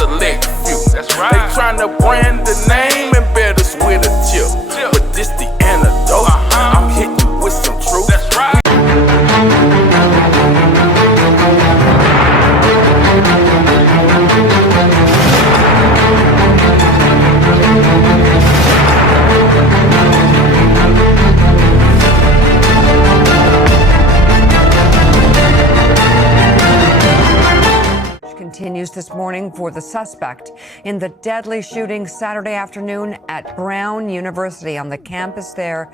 select few. That's right. They tryna brand the name and bet us with a tip. But this the antidote. I'm hitting you with some truth. That's right. Continues this morning for the suspect in the deadly shooting Saturday afternoon at Brown University on the campus there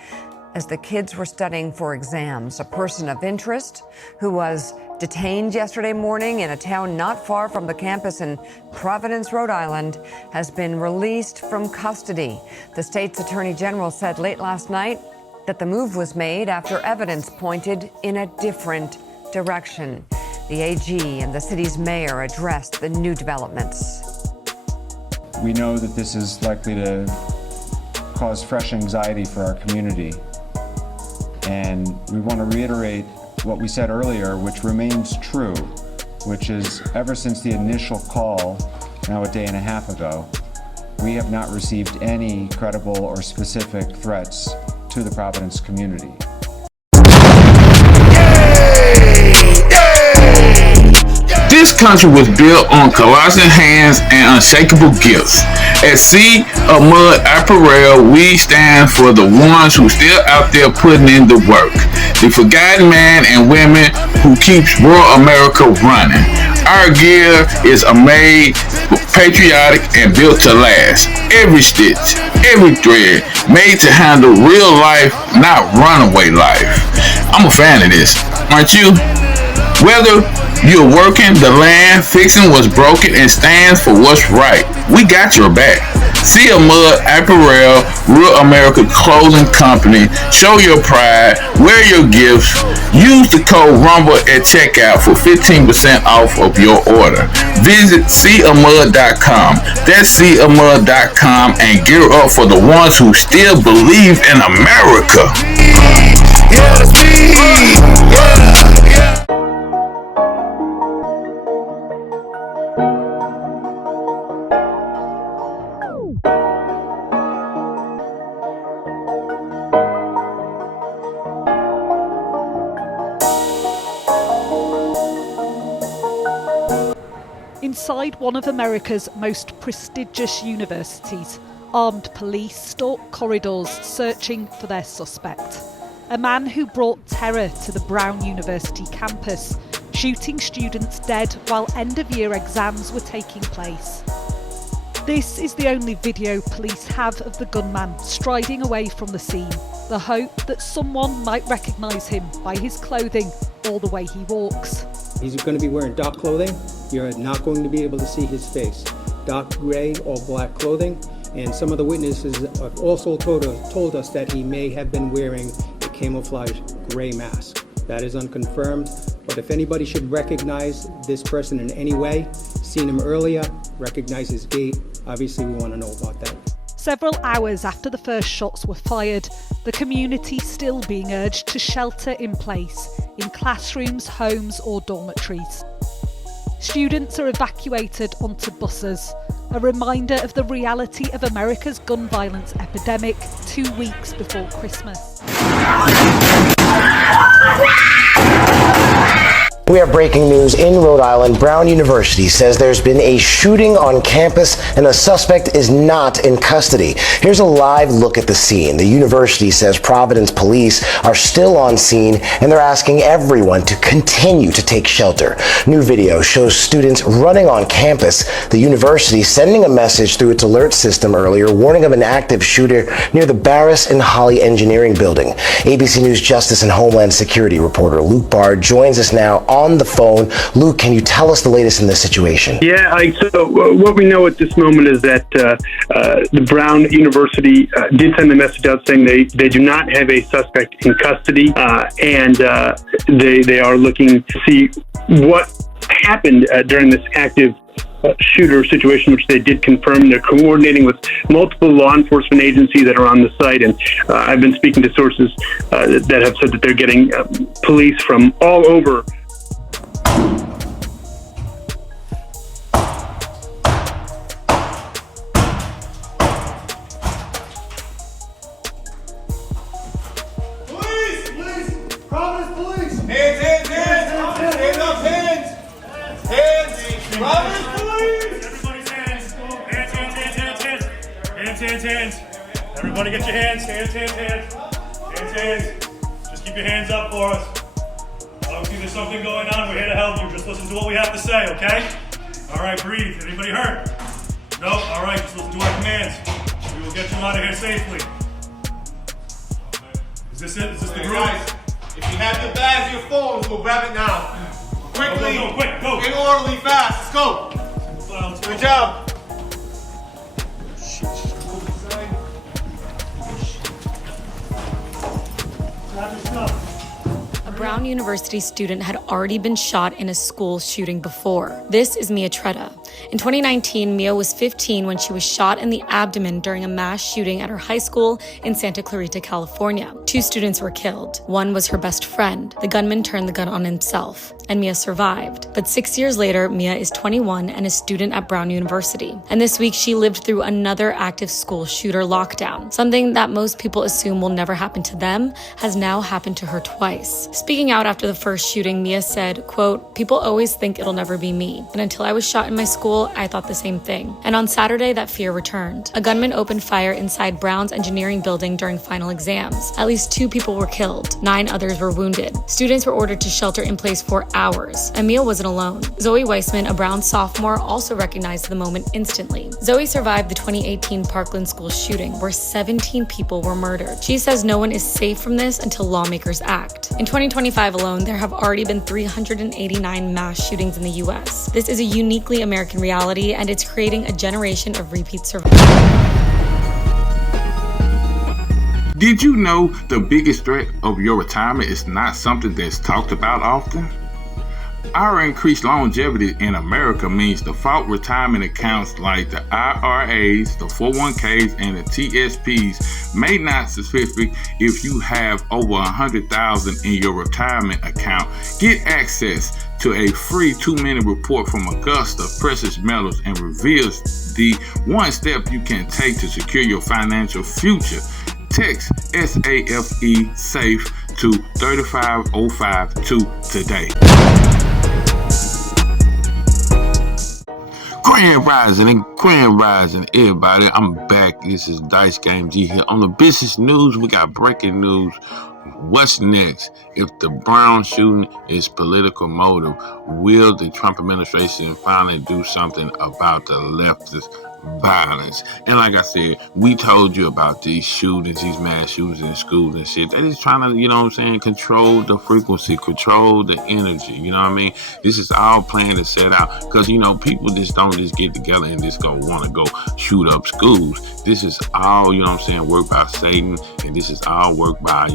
as the kids were studying for exams. A person of interest who was detained yesterday morning in a town not far from the campus in Providence, Rhode Island, has been released from custody. The state's attorney general said late last night that the move was made after evidence pointed in a different direction. The AG and the city's mayor addressed the new developments. We know that this is likely to cause fresh anxiety for our community. And we want to reiterate what we said earlier, which remains true, which is ever since the initial call, now a day and a half ago, we have not received any credible or specific threats to the Providence community. This country was built on colossal hands and unshakable gifts. At Sea of Mud Apparel, we stand for the ones who still out there putting in the work. The forgotten men and women who keeps rural America running. Our gear is made patriotic and built to last. Every stitch, every thread, made to handle real life, not runaway life. I'm a fan of this, aren't you? Whether you're working the land, fixing what's broken, and stands for what's right, we got your back. Sea of Mud Apparel, Real America Clothing Company. Show your pride, wear your gifts. Use the code RUMBLE at checkout for 15% off of your order. Visit seaofmud.com. That's seaofmud.com and gear up for the ones who still believe in America. Yeah, that's me. Yeah. Inside one of America's most prestigious universities, armed police stalk corridors searching for their suspect. A man who brought terror to the Brown University campus, shooting students dead while end-of-year exams were taking place. This is the only video police have of the gunman striding away from the scene, the hope that someone might recognise him by his clothing or the way he walks. He's going to be wearing dark clothing. You're not going to be able to see his face. Dark gray or black clothing. And some of the witnesses have also told us that he may have been wearing a camouflage gray mask. That is unconfirmed. But if anybody should recognize this person in any way, seen him earlier, recognize his gait, obviously we want to know about that. Several hours after the first shots were fired, the community still being urged to shelter in place in classrooms, homes or dormitories. Students are evacuated onto buses, a reminder of the reality of America's gun violence epidemic 2 weeks before Christmas. We have breaking news in Rhode Island. Brown University says there's been a shooting on campus and the suspect is not in custody. Here's a live look at the scene. The university says Providence police are still on scene and they're asking everyone to continue to take shelter. New video shows students running on campus. The university sending a message through its alert system earlier, warning of an active shooter near the Barris and Holly Engineering Building. ABC News Justice and Homeland Security reporter Luke Bard joins us now on the phone. Luke, can you tell us the latest in this situation? Yeah, so what we know at this moment is that the Brown University did send a message out saying they do not have a suspect in custody, and they are looking to see what happened during this active shooter situation, which they did confirm. They're coordinating with multiple law enforcement agencies that are on the site, and I've been speaking to sources that have said that they're getting police from all over. Hands. Everybody get your hands. Hands. Just keep your hands up for us. Obviously there's something going on. We're here to help you. Just listen to what we have to say, okay? All right, breathe. Anybody hurt? No? All right, just listen to our commands. We will get you out of here safely. Is this it? Is this the group? Guys, if you have your bags, your phones, we'll grab it now. Quickly, Go, quick, go. in orderly, fast. Let's go. Good job. A Brown University student had already been shot in a school shooting before. This is Mia Tretta. In 2019, Mia was 15 when she was shot in the abdomen during a mass shooting at her high school in Santa Clarita, California. 2 students were killed. One was her best friend. The gunman turned the gun on himself, and Mia survived. But 6 years later, Mia is 21 and a student at Brown University. And this week, she lived through another active school shooter lockdown. Something that most people assume will never happen to them has now happened to her twice. Speaking out after the first shooting, Mia said, quote, "People always think it'll never be me. And until I was shot in my school, I thought the same thing. And on Saturday, that fear returned. A gunman opened fire inside Brown's engineering building during final exams. At least 2 people were killed. 9 others were wounded. Students were ordered to shelter in place for hours. And Mia wasn't alone. Zoe Weissman, a Brown sophomore, also recognized the moment instantly. Zoe survived the 2018 Parkland school shooting, where 17 people were murdered. She says no one is safe from this until lawmakers act. In 2025 alone, there have already been 389 mass shootings in the U.S. This is a uniquely American reality, and it's creating a generation of repeat survivors. Did you know the biggest threat of your retirement is not something that's talked about often? Our increased longevity in America means default retirement accounts like the IRAs, the 401ks, and the TSPs may not specific if you have over $100,000 in your retirement account. Get access to a free 2-minute report from Augusta Precious Metals and reveals the one step you can take to secure your financial future. Text SAFE SAFE to 35052 today. Grand Rising, everybody. I'm back. This is Dice Game G here. On the business news, we got breaking news. What's next? If the Brown shooting is political motive, will the Trump administration finally do something about the leftist violence? And like I said, we told you about these shootings, these mass shootings in schools and shit. They're just trying to, control the frequency, control the energy. You know what I mean? This is all planned and set out because, people just don't just get together and just want to go shoot up schools. This is all, work by Satan, and this is all work by,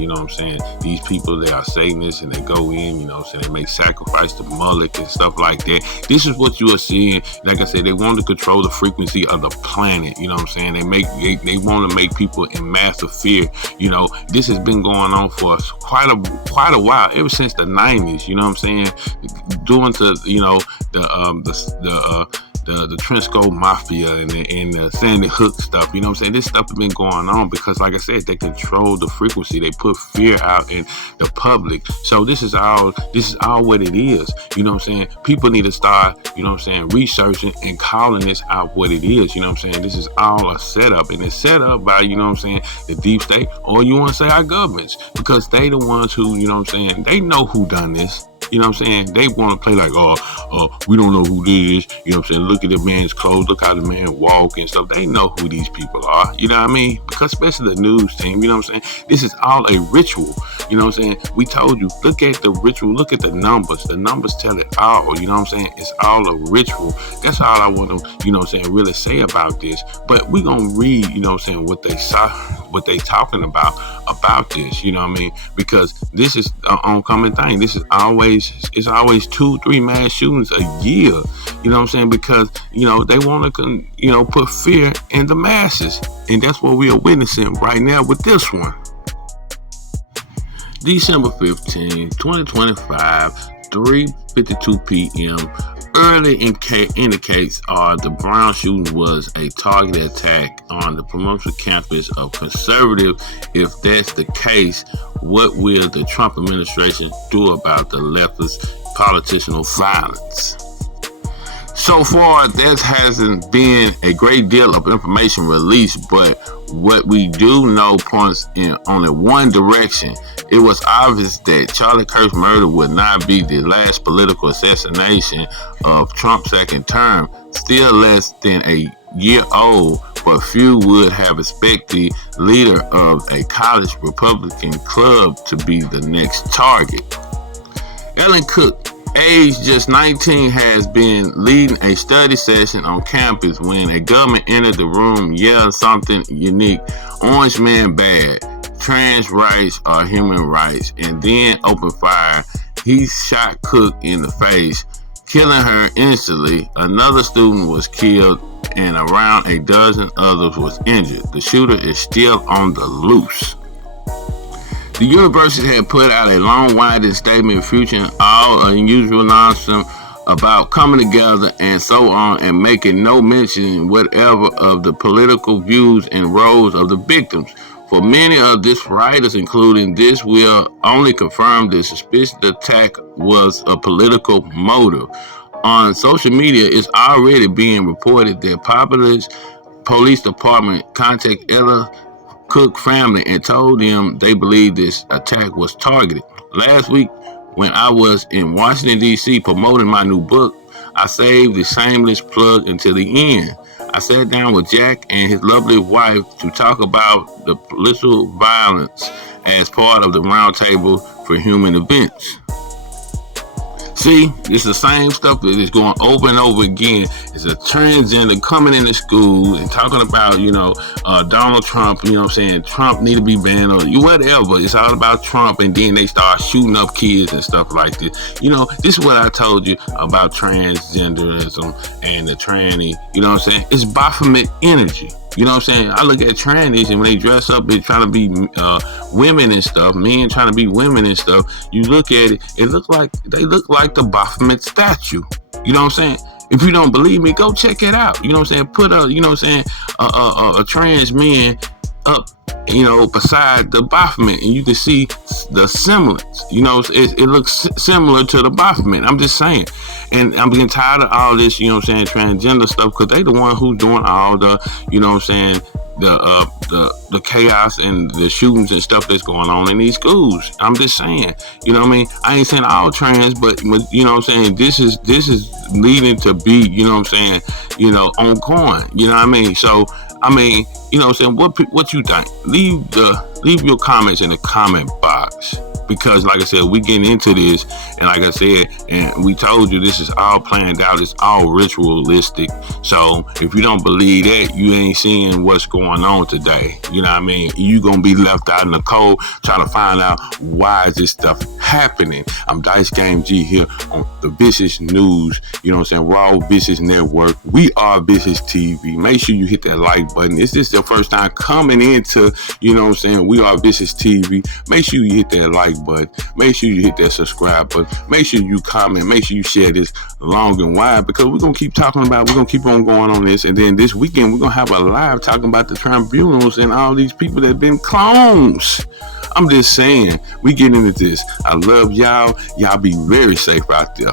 these people, they are Satanists and they go in, they make sacrifice to Moloch and stuff like that. This is what you are seeing. Like I said, they want to control the frequency of the planet. They want to make people in massive fear. This has been going on for quite a while, ever since the 90s. Doing to the Trenchcoat Mafia and the Sandy Hook stuff. This stuff has been going on because, like I said, they control the frequency. They put fear out in the public. So this is all what it is. People need to start, researching and calling this out what it is. This is all a setup, and it's set up by, the deep state, or you want to say our governments, because they the ones who, they know who done this. They want to play like, we don't know who this is. Look at the man's clothes, look how the man walk and stuff. They know who these people are. Because especially the news team, this is all a ritual. We told you, look at the ritual, look at the numbers. The numbers tell it all. It's all a ritual. That's all I want to, really say about this. But we're going to read, what they saw, what they talking about this, because this is an oncoming thing. This is always 2-3 mass shootings a year, because they want to put fear in the masses, and that's what we are witnessing right now with this one. December 15, 2025, 3:52 p.m. Early indicates the Brown shooting was a targeted attack on the promotional campus of conservative. If that's the case, what will the Trump administration do about the leftist political violence? So far, there hasn't been a great deal of information released, but what we do know points in only one direction. It was obvious that Charlie Kirk's murder would not be the last political assassination of Trump's second term, still less than a year old, but few would have expected the leader of a college Republican club to be the next target. Ellen Cook, aged just 19, has been leading a study session on campus when a gunman entered the room, yelled something unique, "Orange man bad, trans rights are human rights," and then opened fire. He shot Cook in the face, killing her instantly. Another student was killed and around a dozen others was injured. The shooter is still on the loose. The university had put out a long-winded statement featuring all unusual nonsense about coming together and so on, and making no mention whatever of the political views and roles of the victims. For many of these writers, including this, will only confirm the suspicious attack was a political motive. On social media, it's already being reported that Populous Police Department contacted Ella Cook family and told them they believed this attack was targeted. Last week, when I was in Washington, D.C. promoting my new book, I saved the shameless plug until the end. I sat down with Jack and his lovely wife to talk about the political violence as part of the Roundtable for Human Events. See, it's the same stuff that is going over and over again. It's a transgender coming into school and talking about, Donald Trump, Trump need to be banned or whatever. It's all about Trump, and then they start shooting up kids and stuff like this. This is what I told you about transgenderism and the tranny, It's Baphomet energy. I look at trannies, and when they dress up, they're trying to be women and stuff, men trying to be women and stuff. You look at it, they look like the Baphomet statue. If you don't believe me, go check it out. Put a trans man up, beside the Baphomet, and you can see the semblance. It looks similar to the Baphomet. I'm just saying. And I'm getting tired of all this, transgender stuff, because they the one who's doing all the, the chaos and the shootings and stuff that's going on in these schools. I'm just saying, I ain't saying all trans, but this is leading to be, ongoing, So, what you think? Leave your comments in the comment box. Because, like I said, we getting into this, and like I said, and we told you, this is all planned out. It's all ritualistic. So if you don't believe that, you ain't seeing what's going on today. You gonna be left out in the cold trying to find out why is this stuff happening. I'm Dice Game G here on the Vicious News. Raw Vicious Network. We are VishusTv. Make sure you hit that like button. Is this your first time coming into, we are VishusTv? Make sure you hit that like button. Make sure you hit that subscribe button. Make sure you comment. Make sure you share this long and wide, because we're going to keep talking about, we're going to keep on going on this. And then this weekend, we're going to have a live talking about the tribunals and all these people that have been clones. I'm just saying, we get into this. I love y'all. Y'all be very safe out there.